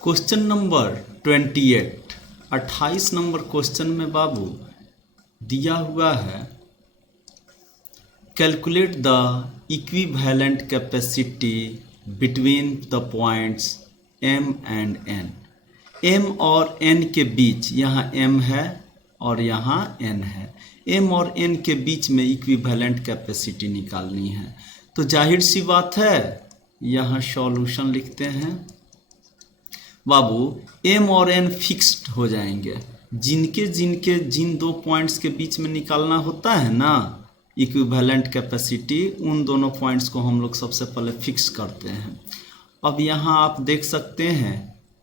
Question number 28, 28 number question में बाबू दिया हुआ है calculate the equivalent capacity between the points m and n। m और n के बीच, यहाँ m है और यहाँ n है, m और n के बीच में इक्विवेलेंट कैपेसिटी निकालनी है। तो जाहिर सी बात है यहाँ सॉल्यूशन लिखते हैं बाबू। m और n फिक्स्ड हो जाएंगे, जिन दो पॉइंट्स के बीच में निकालना होता है ना इक्विवेलेंट कैपेसिटी, उन दोनों पॉइंट्स को हम लोग सबसे पहले फिक्स करते हैं। अब यहाँ आप देख सकते हैं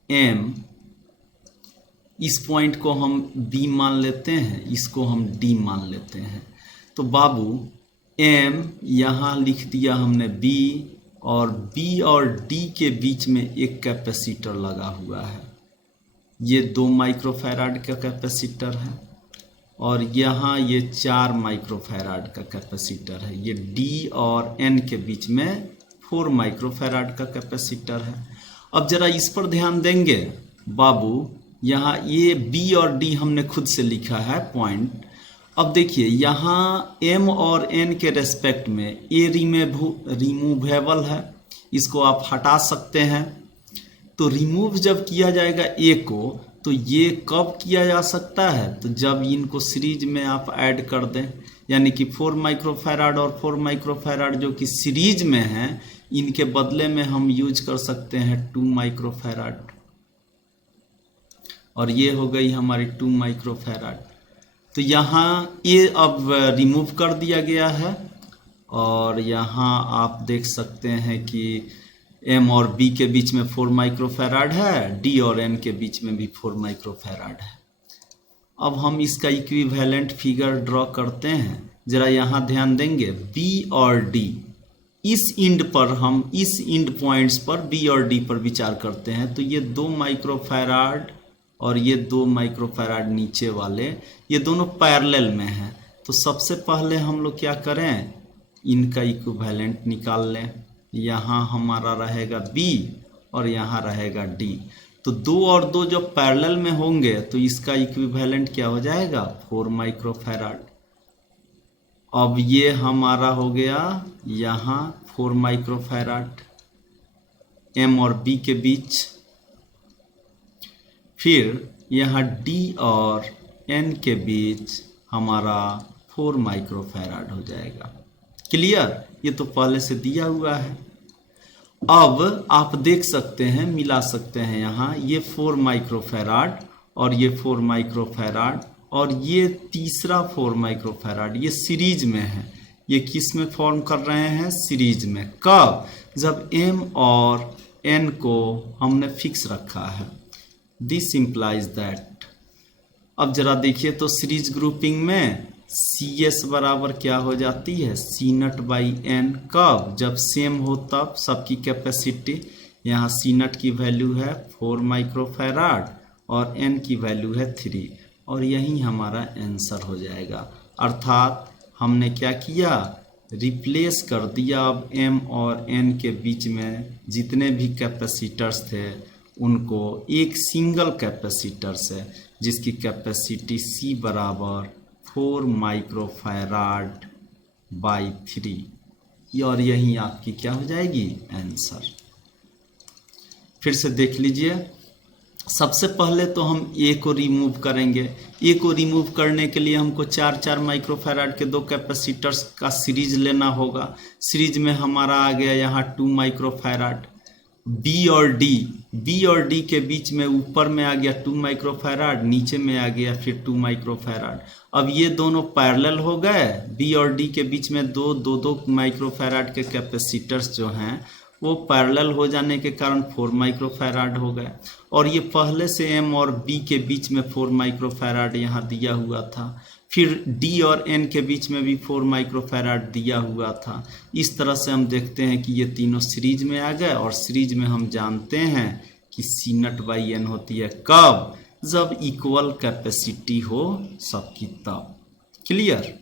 m, इस पॉइंट को हम b मान लेते हैं, इसको हम d मान लेते हैं। तो बाबू m यहाँ लिख दिया हमने b, और b और d के बीच में एक कैपेसिटर लगा हुआ है, ये 2 माइक्रोफैराड का कैपेसिटर है, और यहाँ ये 4 माइक्रोफैराड का कैपेसिटर है। ये d और n के बीच में 4 माइक्रोफैराड का कैपेसिटर है। अब जरा इस पर ध्यान देंगे बाबू, यहाँ ये b और d हमने खुद से लिखा है पॉइंट। अब देखिए यहाँ m और n के रेस्पेक्ट में a रिमूवेबल है, इसको आप हटा सकते हैं। तो रिमूव जब किया जाएगा a को, तो ये कब किया जा सकता है? तो जब इनको सीरीज में आप ऐड कर दें, यानी कि 4 माइक्रोफैराड और 4 माइक्रोफैराड जो कि सीरीज में हैं, इनके बदले में हम यूज कर सकते हैं 2 माइक्रोफैराड, और ये हो गई हमारी 2 माइक्रोफैराड। तो यहाँ ये अब रिमूव कर दिया गया है, और यहाँ आप देख सकते हैं कि m और b के बीच में 4 माइक्रोफैराड है, d और n के बीच में भी 4 माइक्रोफैराड है। अब हम इसका इक्विवेलेंट फिगर ड्रॉ करते हैं। जरा यहाँ ध्यान देंगे b और d, इस इंड पर हम इस इंड पॉइंट्स पर b और d पर विचार करते हैं। तो ये 2 माइक्रोफैराड और ये 2 माइक्रोफैराड नीचे वाले, ये दोनों पैरेलल में हैं। तो सबसे पहले हम लोग क्या करें, इनका इक्विवेलेंट निकाल लें। यहाँ हमारा रहेगा b और यहाँ रहेगा d। तो 2 और 2 जब पैरेलल में होंगे तो इसका इक्विवेलेंट क्या हो जाएगा, 4 माइक्रोफैराड। अब ये हमारा हो गया यहाँ 4 माइक्रोफैराड m और b के बीच। फिर यहाँ d और n के बीच हमारा 4 माइक्रोफैराड हो जाएगा। क्लियर? ये तो पहले से दिया हुआ है। अब आप देख सकते हैं, मिला सकते हैं, यहाँ ये 4 माइक्रोफैराड और ये 4 माइक्रोफैराड और ये तीसरा 4 माइक्रोफैराड, ये सीरीज में है। ये किस में फॉर्म कर रहे हैं, सीरीज में। कब? जब m और n को हमने फिक्स रखा है। This implies that. अब जरा देखिए तो सीरीज ग्रुपिंग में CS बराबर क्या हो जाती है, C0 बाई n। कब? जब सेम हो तब सबकी कैपेसिटी। यहाँ C0 की वैल्यू है 4 माइक्रोफैराड और n की वैल्यू है 3, और यही हमारा आंसर हो जाएगा। अर्थात हमने क्या किया, रिप्लेस कर दिया अब m और n के बीच में जितने भी कैपेसिटर्स थे उनको एक सिंगल कैपेसिटर से, जिसकी कैपेसिटी C बराबर 4 माइक्रोफैराड बाई 3, और यही आपकी क्या हो जाएगी, आंसर। फिर से देख लीजिए। सबसे पहले तो हम A को रिमूव करेंगे। A को रिमूव करने के लिए हमको 4 माइक्रोफैराड के 2 कैपेसिटर्स का सीरीज लेना होगा। सीरीज में हमारा आ गया यहाँ 2 माइक्रोफैराड। B और D के बीच में ऊपर में आ गया 2 माइक्रोफैराड, नीचे में आ गया फिर 2 माइक्रोफैराड। अब ये दोनों पैरेलल हो गए। B और D के बीच में 2 माइक्रोफैराड के कैपेसिटर्स जो हैं वो पैरेलल हो जाने के कारण 4 माइक्रोफैराड हो गए। और ये पहले से M और B के बीच में 4 माइक्रोफैराड यहाँ दिया हुआ था। फिर D और N के बीच में भी 4 माइक्रोफैराड दिया हुआ था। इस तरह से हम देखते हैं कि ये तीनों सीरीज में आ गए, और सीरीज में हम जानते हैं कि C0 बाई n होती है। कब? जब इक्वल कैपेसिटी हो सबकी तब। क्लियर?